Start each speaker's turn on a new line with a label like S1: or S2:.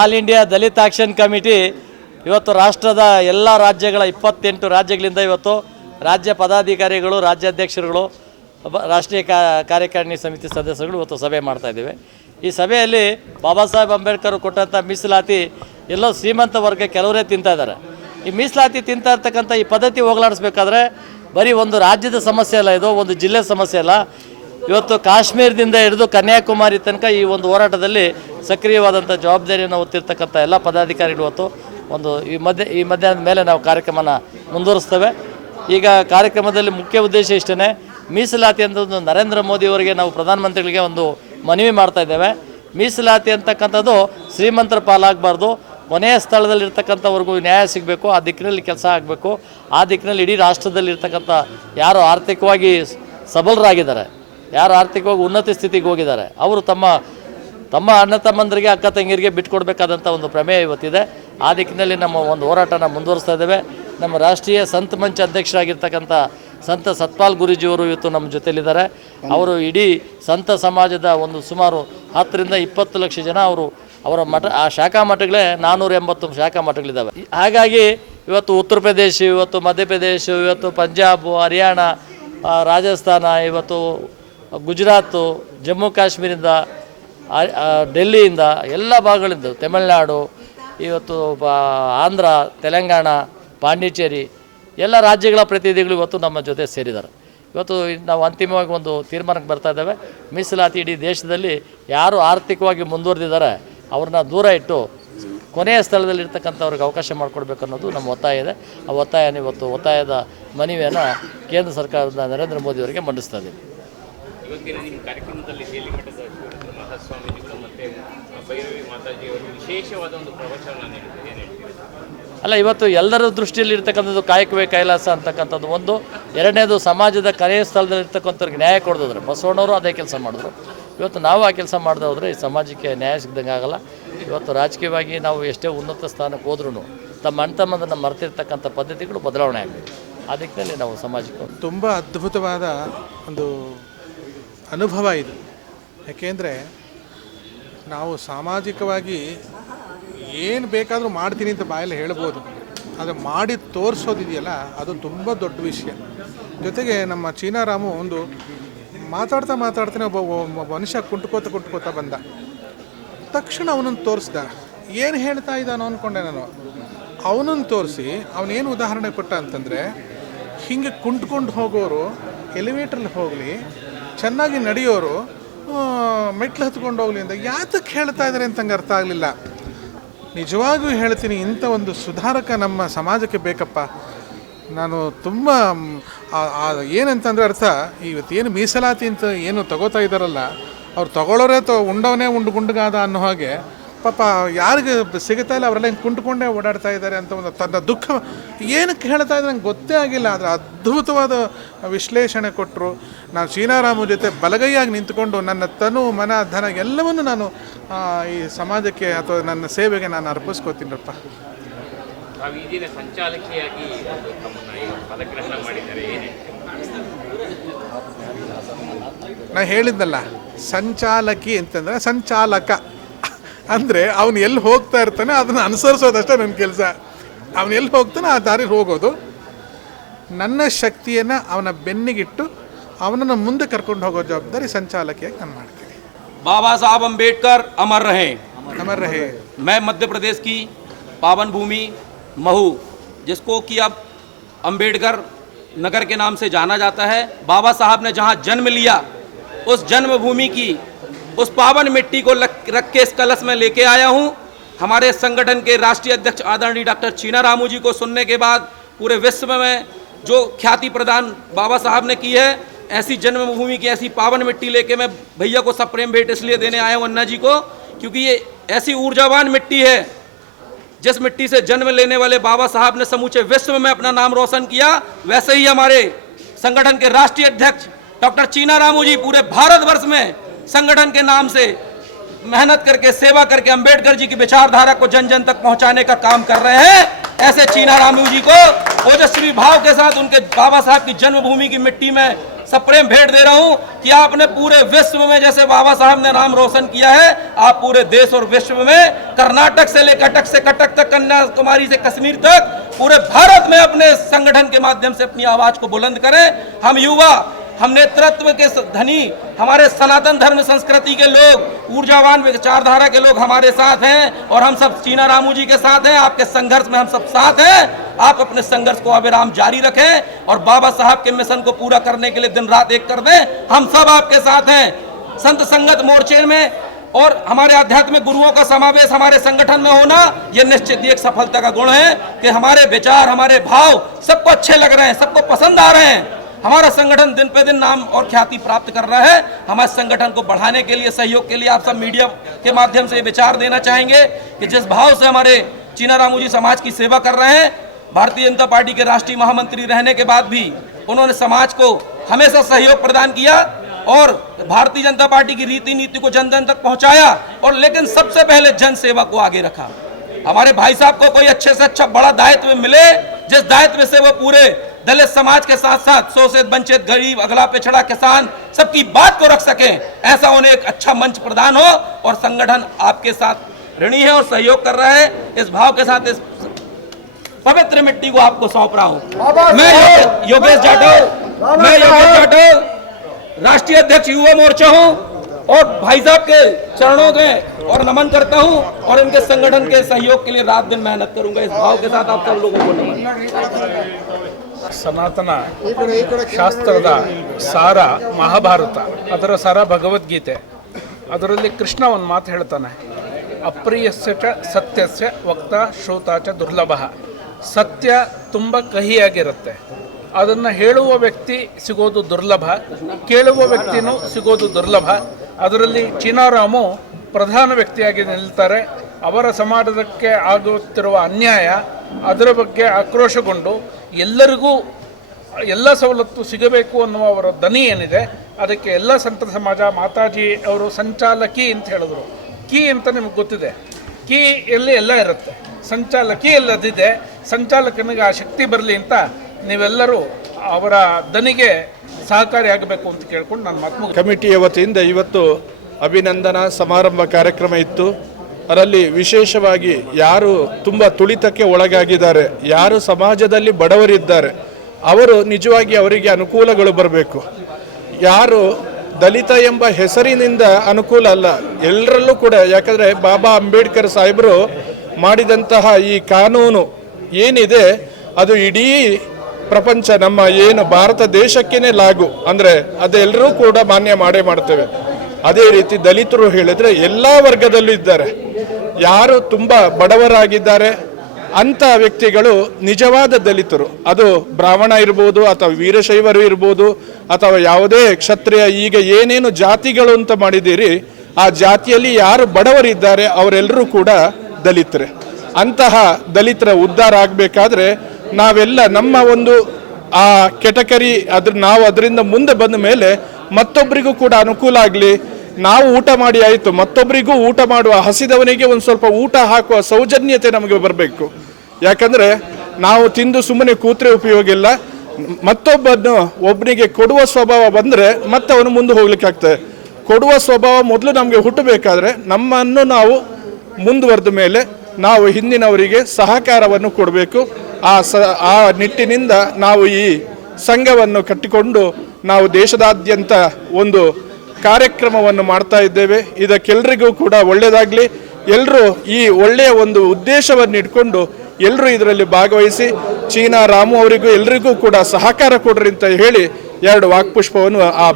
S1: All India Dalit action committee ಇವತ್ತು ರಾಷ್ಟ್ರದ ಎಲ್ಲ ರಾಜ್ಯಗಳ ಇಪ್ಪತ್ತೆಂಟು ರಾಜ್ಯಗಳಿಂದ ಇವತ್ತು ರಾಜ್ಯ ಪದಾಧಿಕಾರಿಗಳು, ರಾಜ್ಯಾಧ್ಯಕ್ಷರುಗಳು ರಾಷ್ಟ್ರೀಯ ಕಾರ್ಯಕಾರಿಣಿ ಸಮಿತಿ ಸದಸ್ಯರುಗಳು ಇವತ್ತು ಸಭೆ ಮಾಡ್ತಾ ಇದ್ದೇವೆ. ಈ ಸಭೆಯಲ್ಲಿ ಬಾಬಾ ಸಾಹೇಬ್ ಅಂಬೇಡ್ಕರ್ ಕೊಟ್ಟಂಥ ಮೀಸಲಾತಿ ಎಲ್ಲೋ ಶ್ರೀಮಂತ ವರ್ಗ ಕೆಲವರೇ ತಿಂತಾ ಇದ್ದಾರೆ. ಈ ಮೀಸಲಾತಿ ತಿಂತಾ ಇರ್ತಕ್ಕಂಥ ಈ ಪದ್ಧತಿ ಹೋಗಲಾಡಿಸ್ಬೇಕಾದ್ರೆ ಬರೀ ಒಂದು ರಾಜ್ಯದ ಸಮಸ್ಯೆ ಅಲ್ಲ, ಇದು ಒಂದು ಜಿಲ್ಲೆ ಸಮಸ್ಯೆ ಅಲ್ಲ. ಇವತ್ತು ಕಾಶ್ಮೀರದಿಂದ ಹಿಡಿದು ಕನ್ಯಾಕುಮಾರಿ ತನಕ ಈ ಒಂದು ಹೋರಾಟದಲ್ಲಿ ಸಕ್ರಿಯವಾದಂಥ ಜವಾಬ್ದಾರಿಯನ್ನು ಹೊತ್ತಿರ್ತಕ್ಕಂಥ ಎಲ್ಲ ಪದಾಧಿಕಾರಿಗಳು ಇವತ್ತು ಒಂದು ಈ ಮಧ್ಯ, ಈ ಮಧ್ಯಾಹ್ನದ ಮೇಲೆ ನಾವು ಕಾರ್ಯಕ್ರಮನ ಮುಂದುವರಿಸ್ತೇವೆ. ಈಗ ಕಾರ್ಯಕ್ರಮದಲ್ಲಿ ಮುಖ್ಯ ಉದ್ದೇಶ ಇಷ್ಟೇ ಮೀಸಲಾತಿ ಅಂತ ಒಂದು ನರೇಂದ್ರ ಮೋದಿಯವರಿಗೆ ನಾವು ಪ್ರಧಾನಮಂತ್ರಿಗಳಿಗೆ ಒಂದು ಮನವಿ ಮಾಡ್ತಾ ಇದ್ದೇವೆ. ಮೀಸಲಾತಿ ಅಂತಕ್ಕಂಥದ್ದು ಶ್ರೀಮಂತರ ಪಾಲಾಗಬಾರ್ದು. ಕೊನೆಯ ಸ್ಥಳದಲ್ಲಿರ್ತಕ್ಕಂಥವ್ರಿಗೂ ನ್ಯಾಯ ಸಿಗಬೇಕು, ಆ ದಿಕ್ಕಿನಲ್ಲಿ ಕೆಲಸ ಆಗಬೇಕು. ಆ ದಿಕ್ಕಿನಲ್ಲಿ ಇಡೀ ರಾಷ್ಟ್ರದಲ್ಲಿರ್ತಕ್ಕಂಥ ಯಾರು ಆರ್ಥಿಕವಾಗಿ ಸಬಲರಾಗಿದ್ದಾರೆ ಯಾರು ಆರ್ಥಿಕವಾಗಿ ಉನ್ನತ ಸ್ಥಿತಿಗೆ ಹೋಗಿದ್ದಾರೆ, ಅವರು ತಮ್ಮ ತಮ್ಮ ಅಣ್ಣ ತಮ್ಮಂದರಿಗೆ, ಅಕ್ಕ ತಂಗಿರಿಗೆ ಬಿಟ್ಕೊಡ್ಬೇಕಾದಂಥ ಒಂದು ಪ್ರಮೇಯ ಇವತ್ತಿದೆ. ಆ ದಿಕ್ಕಿನಲ್ಲಿ ನಮ್ಮ ಒಂದು ಹೋರಾಟನ ಮುಂದುವರಿಸ್ತಾ ಇದ್ದೇವೆ. ನಮ್ಮ ರಾಷ್ಟ್ರೀಯ ಸಂತ ಮಂಚ ಅಧ್ಯಕ್ಷರಾಗಿರ್ತಕ್ಕಂಥ ಸಂತ ಸತ್ಪಾಲ್ ಗುರೂಜಿಯವರು ಇವತ್ತು ನಮ್ಮ ಜೊತೆಯಲ್ಲಿದ್ದಾರೆ. ಅವರು ಇಡೀ ಸಂತ ಸಮಾಜದ ಒಂದು ಸುಮಾರು ಹತ್ತರಿಂದ ಇಪ್ಪತ್ತು ಲಕ್ಷ ಜನ ಅವರು ಅವರ ಮಠ, ಆ ಶಾಖಾ ಮಠಗಳೇ ನಾನ್ನೂರ ಎಂಬತ್ತು ಶಾಖಾ ಮಠಗಳಿದ್ದಾವೆ. ಹಾಗಾಗಿ ಇವತ್ತು ಉತ್ತರ ಪ್ರದೇಶ, ಇವತ್ತು ಮಧ್ಯಪ್ರದೇಶ ಇವತ್ತು ಪಂಜಾಬ್, ಹರಿಯಾಣ ರಾಜಸ್ಥಾನ, ಇವತ್ತು ಗುಜರಾತು, ಜಮ್ಮು ಕಾಶ್ಮೀರಿಂದ ಡೆಲ್ಲಿಯಿಂದ ಎಲ್ಲ ಭಾಗಗಳಿಂದ ತಮಿಳುನಾಡು, ಇವತ್ತು ಆಂಧ್ರ, ತೆಲಂಗಾಣ, ಪಾಂಡಿಚೇರಿ ಎಲ್ಲ ರಾಜ್ಯಗಳ ಪ್ರತಿನಿಧಿಗಳು ಇವತ್ತು ನಮ್ಮ ಜೊತೆ ಸೇರಿದ್ದಾರೆ. ಇವತ್ತು ನಾವು ಅಂತಿಮವಾಗಿ ಒಂದು ತೀರ್ಮಾನಕ್ಕೆ ಬರ್ತಾ ಇದ್ದೇವೆ. ಮೀಸಲಾತಿ ಇಡೀ ದೇಶದಲ್ಲಿ ಯಾರು ಆರ್ಥಿಕವಾಗಿ ಮುಂದುವರೆದಿದ್ದಾರೆ, ಅವ್ರನ್ನ ದೂರ ಇಟ್ಟು ಕೊನೆಯ ಸ್ಥಳದಲ್ಲಿರ್ತಕ್ಕಂಥವ್ರಿಗೆ ಅವಕಾಶ ಮಾಡಿಕೊಡ್ಬೇಕು ಅನ್ನೋದು ನಮ್ಮ ಒತ್ತಾಯ ಇದೆ. ಆ ಒತ್ತಾಯನ ಇವತ್ತು ಒತ್ತಾಯದ ಮನವಿಯನ್ನು ಕೇಂದ್ರ ಸರ್ಕಾರದ ನರೇಂದ್ರ ಮೋದಿ ಅವರಿಗೆ ಮಂಡಿಸ್ತಾ ಇದ್ದೀವಿ
S2: ಇವತ್ತಿನ ನಿಮ್ಮ ಕಾರ್ಯಕ್ರಮದಲ್ಲಿ ಬೇಲಿಮಠದ ಶಿವರುದ್ರ ಮಹಾಸ್ವಾಮೀಜಿಗಳು ಮತ್ತು ಭೈರವಿ ಮಾತಾಜಿಯವರು ವಿಶೇಷವಾದ ಒಂದು ಪ್ರವಚನ
S1: ಅಲ್ಲ ಇವತ್ತು ಎಲ್ಲರ ದೃಷ್ಟಿಯಲ್ಲಿ ಇರ್ತಕ್ಕಂಥದ್ದು ಕಾಯಕವೇ ಕೈಲಾಸ ಅಂತಕ್ಕಂಥದ್ದು ಒಂದು. ಎರಡನೇದು ಸಮಾಜದ ಕರೆಯ ಸ್ಥಳದಲ್ಲಿ ಇರ್ತಕ್ಕಂಥವ್ರಿಗೆ ನ್ಯಾಯ ಕೊಡೋದ್ರೆ ಬಸವಣ್ಣವರು ಅದೇ ಕೆಲಸ ಮಾಡಿದ್ರು. ಇವತ್ತು ನಾವು ಆ ಕೆಲಸ ಮಾಡದೆ ಹೋದರೆ ಈ ಸಮಾಜಕ್ಕೆ ನ್ಯಾಯ ಸಿಗ್ದಂಗೆ ಆಗಲ್ಲ. ಇವತ್ತು ರಾಜಕೀಯವಾಗಿ ನಾವು ಎಷ್ಟೇ ಉನ್ನತ ಸ್ಥಾನಕ್ಕೆ ಹೋದ್ರೂ ತಮ್ಮ ಅಣ್ಣ ತಮ್ಮದನ್ನು ಮರೆತಿರ್ತಕ್ಕಂಥ ಪದ್ಧತಿಗಳು ಬದಲಾವಣೆ ಆಗಬೇಕು. ಆ ದಿಕ್ಕಿನಲ್ಲಿ ನಾವು ಸಮಾಜಕ್ಕೆ
S3: ತುಂಬ ಅದ್ಭುತವಾದ ಒಂದು ಅನುಭವ ಇದು. ಯಾಕೆಂದರೆ ನಾವು ಸಾಮಾಜಿಕವಾಗಿ ಏನು ಬೇಕಾದರೂ ಮಾಡ್ತೀನಿ ಅಂತ ಬಾಯಲ್ಲಿ ಹೇಳ್ಬೋದು. ಆದರೆ ಮಾಡಿ ತೋರಿಸೋದಿದೆಯಲ್ಲ, ಅದು ತುಂಬ ದೊಡ್ಡ ವಿಷಯ. ಜೊತೆಗೆ ನಮ್ಮ ಚೀನಾರಾಮು ಒಂದು ಮಾತಾಡ್ತಾ ಮಾತಾಡ್ತಾನೆ ಒಬ್ಬ ಮನುಷ್ಯ ಕುಂಟ್ಕೋತ ಕುಂಟ್ಕೋತ ಬಂದ. ತಕ್ಷಣ ಅವನನ್ನು ತೋರಿಸ್ದ. ಏನು ಹೇಳ್ತಾ ಇದ್ದಾನೋ ಅಂದ್ಕೊಂಡೆ ನಾನು. ಅವನನ್ನು ತೋರಿಸಿ, ಅವನೇನು ಉದಾಹರಣೆ ಕೊಟ್ಟ ಅಂತಂದರೆ, ಹಿಂಗೆ ಕುಂಟ್ಕೊಂಡು ಹೋಗೋರು ಎಲಿವೇಟ್ರಲ್ಲಿ ಹೋಗಲಿ ಚೆನ್ನಾಗಿ ನಡೆಯೋರು ಮೆಟ್ಲು ಹತ್ಕೊಂಡು ಹೋಗ್ಲಿ ಅಂತ ಯಾತಕ್ಕೆ ಹೇಳ್ತಾ ಇದ್ದಾರೆ ಅಂತ ನಂಗೆ ಅರ್ಥ ಆಗಲಿಲ್ಲ. ನಿಜವಾಗಿಯೂ ಹೇಳ್ತೀನಿ, ಇಂಥ ಒಂದು ಸುಧಾರಕ ನಮ್ಮ ಸಮಾಜಕ್ಕೆ ಬೇಕಪ್ಪ. ನಾನು ತುಂಬ ಏನಂತಂದ್ರೆ ಅರ್ಥ ಇವತ್ತು ಏನು ಮೀಸಲಾತಿ ಅಂತ ಏನು ತಗೋತಾ ಇದ್ದಾರಲ್ಲ ಅವ್ರು ತಗೊಳ್ಳೋರೇ ತೊ, ಉಂಡವನೇ ಉಂಡು ಗುಂಡುಗಾದ ಅನ್ನೋ ಹಾಗೆ ಪಾಪ ಯಾರಿಗೆ ಸಿಗುತ್ತಾ ಇಲ್ಲ ಅವರೆಲ್ಲ ಹಿಂಗೆ ಕುಂಟ್ಕೊಂಡೇ ಓಡಾಡ್ತಾ ಇದ್ದಾರೆ ಅಂತ ಒಂದು ತನ್ನ ದುಃಖ. ಏನಕ್ಕೆ ಹೇಳ್ತಾ ಇದ್ದಾರೆ ನಂಗೆ ಗೊತ್ತೇ ಆಗಿಲ್ಲ ಆದರೆ ಅದ್ಭುತವಾದ ವಿಶ್ಲೇಷಣೆ ಕೊಟ್ಟರು ನಾನು ಶ್ರೀನಾರಾಮು ಜೊತೆ ಬಲಗೈಯಾಗಿ ನಿಂತ್ಕೊಂಡು ನನ್ನ ತನು ಮನ ಧನ ಎಲ್ಲವನ್ನು ನಾನು ಈ ಸಮಾಜಕ್ಕೆ ಅಥವಾ ನನ್ನ ಸೇವೆಗೆ ನಾನು
S2: ದಿನ ಸಂಚಾಲಕಿಯಾಗಿ ಒಂದು ತಮ್ಮನ್ನ ಪದಗ್ರಹಣ ಮಾಡಿದ್ದಾರೆ ಏನು ಹೇಳ್ತೀರಿ?
S3: ನಾ ಹೇಳಿದ್ನಲ್ಲ ಸಂಚಾಲಕಿ ಅಂತಂದರೆ ಸಂಚಾಲಕ. ಅಂದರೆ ಅವನು ಎಲ್ಲಿ ಹೋಗ್ತಾ ಇರ್ತಾನೆ ಅದನ್ನು ಅನುಸರಿಸೋದಷ್ಟೇ ನನ್ನ ಕೆಲಸ ಅವನು ಎಲ್ಲಿ ಹೋಗ್ತಾನೆ ಆ ದಾರಿ ಹೋಗೋದು ನನ್ನ ಶಕ್ತಿಯನ್ನು ಅವನ ಬೆನ್ನಿಗಿಟ್ಟು ಅವನನ್ನು ಮುಂದೆ ಕರ್ಕೊಂಡು ಹೋಗೋ ಜವಾಬ್ದಾರಿ ಸಂಚಾಲಕಿಯಾಗಿ ನಾನು ಮಾಡ್ತೀನಿ
S4: बाबा साहब अंबेडकर अमर रहे
S3: ಅಮರ್ ರಹೇ
S4: मैं मध्य प्रदेश की पावन भूमि महू जिसको कि अब अंबेडकर नगर के नाम से जाना जाता है बाबा साहब ने जहां जन्म लिया उस जन्मभूमि की उस पावन मिट्टी को रख के इस कलश में लेके आया हूँ। हमारे संगठन के राष्ट्रीय अध्यक्ष आदरणीय डॉक्टर चीना रामू जी को सुनने के बाद पूरे विश्व में जो ख्याति प्रदान बाबा साहब ने की है, ऐसी जन्मभूमि की ऐसी पावन मिट्टी लेके मैं भैया को सब प्रेम भेंट इसलिए देने आया हूँ अन्ना जी को, क्योंकि ये ऐसी ऊर्जावान मिट्टी है, जिस मिट्टी से जन्म लेने वाले बाबा साहब ने समूचे विश्व में अपना नाम रोशन किया, वैसे ही हमारे संगठन के राष्ट्रीय अध्यक्ष डॉक्टर चीना रामू जी पूरे भारतवर्ष में संगठन के नाम से मेहनत करके, सेवा करके अंबेडकर जी की विचारधारा को जन जन तक पहुँचाने का काम कर रहे हैं। ऐसे चीना रामू जी को ओजस्वी भाव के साथ उनके बाबा साहब की जन्मभूमि की मिट्टी में सप्रेम भेंट दे रहा हूँ कि आपने पूरे विश्व में जैसे बाबा साहब ने नाम रोशन किया है, आप पूरे देश और विश्व में कर्नाटक से लेकर कटक से कटक तक, कन्याकुमारी से कश्मीर तक, पूरे भारत में अपने संगठन के माध्यम से अपनी आवाज़ को बुलंद करें। हम युवा हम नेतृत्व के धनी, हमारे सनातन धर्म संस्कृति के लोग, ऊर्जावान विचारधारा के लोग हमारे साथ हैं और हम सब चीना रामू जी के साथ हैं, आपके संघर्ष में हम सब साथ हैं। आप अपने संघर्ष को अविराम जारी रखें और बाबा साहब के मिशन को पूरा करने के लिए दिन रात एक कर दें। हम सब आपके साथ हैं। संत संगत मोर्चे में और हमारे आध्यात्मिक गुरुओं का समावेश हमारे संगठन में होना यह निश्चित एक सफलता का गुण है कि हमारे विचार, हमारे भाव सबको अच्छे लग रहे हैं, सबको पसंद आ रहे हैं। हमारा संगठन दिन पे दिन नाम और ख्याति प्राप्त कर रहा है। हमारे संगठन को बढ़ाने के लिए, सहयोग के लिए आप सब मीडिया के माध्यम से विचार देना चाहेंगे कि जिस भाव से हमारे चीना रामू जी समाज की सेवा कर रहे हैं, भारतीय जनता पार्टी के राष्ट्रीय महामंत्री रहने के बाद भी उन्होंने समाज को हमेशा सहयोग प्रदान किया और भारतीय जनता पार्टी की रीति नीति को जन जन तक पहुँचाया और लेकिन सबसे पहले जन सेवा को आगे रखा। हमारे भाई साहब को कोई अच्छे से अच्छा बड़ा दायित्व मिले, जिस दायित्व से वो पूरे दलित समाज के साथ साथ शोषित वंचित गरीब अगला पिछड़ा किसान सबकी बात को रख सके। ऐसा उन्हें एक अच्छा मंच प्रदान हो और संगठन आपके साथ ऋणी है और सहयोग कर रहा है। इस भाव के साथ इस पवित्र मिट्टी को आपको सौंप रहा हूँ। मैं योगेश जाटव। मैं योगेश जाटव राष्ट्रीय अध्यक्ष युवा मोर्चा हूँ। और भाई साहब के चरणों के और नमन करता हूं और इनके संगठन के सहयोग के लिए रात दिन मेहनत करूंगा इस भाव के साथ आप सब लोगों को नमन
S3: ಸನಾತನ ಶಾಸ್ತ್ರದ ಸಾರ ಮಹಾಭಾರತ ಅದರ ಸಾರ ಭಗವದ್ಗೀತೆ ಅದರಲ್ಲಿ ಕೃಷ್ಣ ಒಂದು ಮಾತು ಹೇಳ್ತಾನೆ ಅಪ್ರಿಯಸ್ಯ ಚ ಸತ್ಯಸ್ಯ ವಕ್ತ ಶ್ರೋತ ಚ ದುರ್ಲಭ ಸತ್ಯ ತುಂಬ ಕಹಿಯಾಗಿರುತ್ತೆ ಅದನ್ನು ಹೇಳುವ ವ್ಯಕ್ತಿ ಸಿಗೋದು ದುರ್ಲಭ ಕೇಳುವ ವ್ಯಕ್ತಿನೂ ಸಿಗೋದು ದುರ್ಲಭ ಅದರಲ್ಲಿ ಚೀನಾರಾಮು ಪ್ರಧಾನ ವ್ಯಕ್ತಿಯಾಗಿ ನಿಲ್ತಾರೆ. ಅವರ ಸಮಾಜಕ್ಕೆ ಆಗುತ್ತಿರುವ ಅನ್ಯಾಯ, ಅದರ ಬಗ್ಗೆ ಆಕ್ರೋಶಗೊಂಡು ಎಲ್ಲರಿಗೂ ಎಲ್ಲ ಸವಲತ್ತು ಸಿಗಬೇಕು ಅನ್ನುವ ಅವರ ದನಿ ಏನಿದೆ, ಅದಕ್ಕೆ ಎಲ್ಲ ಸಂತ ಸಮಾಜ, ಮಾತಾಜಿ ಅವರು ಸಂಚಾಲಕಿ ಅಂತ ಹೇಳಿದ್ರು. ಕೀ ಅಂತ ನಿಮ್ಗೆ ಗೊತ್ತಿದೆ. ಕೀ ಎಲ್ಲಿ ಎಲ್ಲ ಇರುತ್ತೆ. ಸಂಚಾಲಕಿ ಎಲ್ಲದಿದೆ ಸಂಚಾಲಕನಿಗೆ ಆ ಶಕ್ತಿ ಬರಲಿ ಅಂತ ನೀವೆಲ್ಲರೂ ಅವರ ದನಿಗೆ ಸಹಕಾರಿಯಾಗಬೇಕು ಅಂತ ಕೇಳ್ಕೊಂಡು ನಾನು ಮಾತು.
S5: ಕಮಿಟಿಯ ವತಿಯಿಂದ ಇವತ್ತು ಅಭಿನಂದನಾ ಸಮಾರಂಭ ಕಾರ್ಯಕ್ರಮ ಇತ್ತು ಅದರಲ್ಲಿ ವಿಶೇಷವಾಗಿ ಯಾರು ತುಂಬ ತುಳಿತಕ್ಕೆ ಒಳಗಾಗಿದ್ದಾರೆ, ಯಾರು ಸಮಾಜದಲ್ಲಿ ಬಡವರಿದ್ದಾರೆ, ಅವರು ನಿಜವಾಗಿ ಅವರಿಗೆ ಅನುಕೂಲಗಳು ಬರಬೇಕು ಯಾರು ದಲಿತ ಎಂಬ ಹೆಸರಿನಿಂದ ಅನುಕೂಲ ಅಲ್ಲ, ಎಲ್ಲರಲ್ಲೂ ಕೂಡ, ಯಾಕಂದರೆ ಬಾಬಾ ಅಂಬೇಡ್ಕರ್ ಸಾಹೇಬರು ಮಾಡಿದಂತಹ ಈ ಕಾನೂನು ಏನಿದೆ, ಅದು ಇಡೀ ಪ್ರಪಂಚ ನಮ್ಮ ಏನು ಭಾರತ ದೇಶಕ್ಕೇನೆ ಲಾಗು. ಅಂದರೆ ಅದೆಲ್ಲರೂ ಕೂಡ ಮಾನ್ಯ ಮಾಡೇ ಮಾಡ್ತೇವೆ. ಅದೇ ರೀತಿ ದಲಿತರು ಹೇಳಿದ್ರೆ ಎಲ್ಲ ವರ್ಗದಲ್ಲೂ ಇದ್ದಾರೆ. ಯಾರು ತುಂಬ ಬಡವರಾಗಿದ್ದಾರೆ, ಅಂಥ ವ್ಯಕ್ತಿಗಳು ನಿಜವಾದ ದಲಿತರು. ಅದು ಬ್ರಾಹ್ಮಣ ಇರ್ಬೋದು, ಅಥವಾ ವೀರಶೈವರು ಇರ್ಬೋದು, ಅಥವಾ ಯಾವುದೇ ಕ್ಷತ್ರಿಯ, ಈಗ ಏನೇನು ಜಾತಿಗಳು ಅಂತ ಮಾಡಿದ್ದೀರಿ, ಆ ಜಾತಿಯಲ್ಲಿ ಯಾರು ಬಡವರಿದ್ದಾರೆ ಅವರೆಲ್ಲರೂ ಕೂಡ ದಲಿತರೆ. ಅಂತಹ ದಲಿತರ ಉದ್ಧಾರ ಆಗಬೇಕಾದ್ರೆ ನಾವೆಲ್ಲ ನಮ್ಮ ಒಂದು, ಆ ಕೆಟಕರಿ ಅದ್ರ ನಾವು ಅದರಿಂದ ಮುಂದೆ ಬಂದ ಮೇಲೆ ಮತ್ತೊಬ್ಬರಿಗೂ ಕೂಡ ಅನುಕೂಲ ಆಗಲಿ, ನಾವು ಊಟ ಮಾಡಿ ಆಯಿತು ಮತ್ತೊಬ್ಬರಿಗೂ ಊಟ ಮಾಡುವ, ಹಸಿದವನಿಗೆ ಒಂದು ಸ್ವಲ್ಪ ಊಟ ಹಾಕುವ ಸೌಜನ್ಯತೆ ನಮಗೆ ಬರಬೇಕು. ಯಾಕಂದರೆ ನಾವು ತಿಂದು ಸುಮ್ಮನೆ ಕೂತ್ರೆ ಉಪಯೋಗ ಇಲ್ಲ, ಮತ್ತೊಬ್ಬನು ಒಬ್ಬನಿಗೆ ಕೊಡುವ ಸ್ವಭಾವ ಬಂದರೆ ಮತ್ತೆ ಅವನು ಮುಂದೆ ಹೋಗ್ಲಿಕ್ಕಾಗ್ತದೆ ಕೊಡುವ ಸ್ವಭಾವ ಮೊದಲು ನಮಗೆ ಹುಟ್ಟಬೇಕಾದ್ರೆ ನಮ್ಮನ್ನು ನಾವು ಮುಂದುವರೆದ ಮೇಲೆ ನಾವು ಹಿಂದಿನವರಿಗೆ ಸಹಕಾರವನ್ನು ಕೊಡಬೇಕು. ಆ ಸ, ಆ ನಿಟ್ಟಿನಿಂದ ನಾವು ಈ ಸಂಘವನ್ನು ಕಟ್ಟಿಕೊಂಡು ನಾವು ದೇಶದಾದ್ಯಂತ ಒಂದು ಕಾರ್ಯಕ್ರಮವನ್ನು ಮಾಡ್ತಾ ಇದ್ದೇವೆ. ಇದಕ್ಕೆಲ್ಲರಿಗೂ ಕೂಡ ಒಳ್ಳೆಯದಾಗಲಿ ಎಲ್ಲರೂ ಈ ಒಳ್ಳೆಯ ಒಂದು ಉದ್ದೇಶವನ್ನು ಇಟ್ಕೊಂಡು ಎಲ್ಲರೂ ಇದರಲ್ಲಿ ಭಾಗವಹಿಸಿ, ಚೀನಾ ರಾಮು ಅವರಿಗೂ ಎಲ್ರಿಗೂ ಕೂಡ ಸಹಕಾರ ಕೊಡ್ರಿ ಅಂತ ಹೇಳಿ ಎರಡು ವಾಕ್ಪುಷ್ಪವನ್ನು ಆ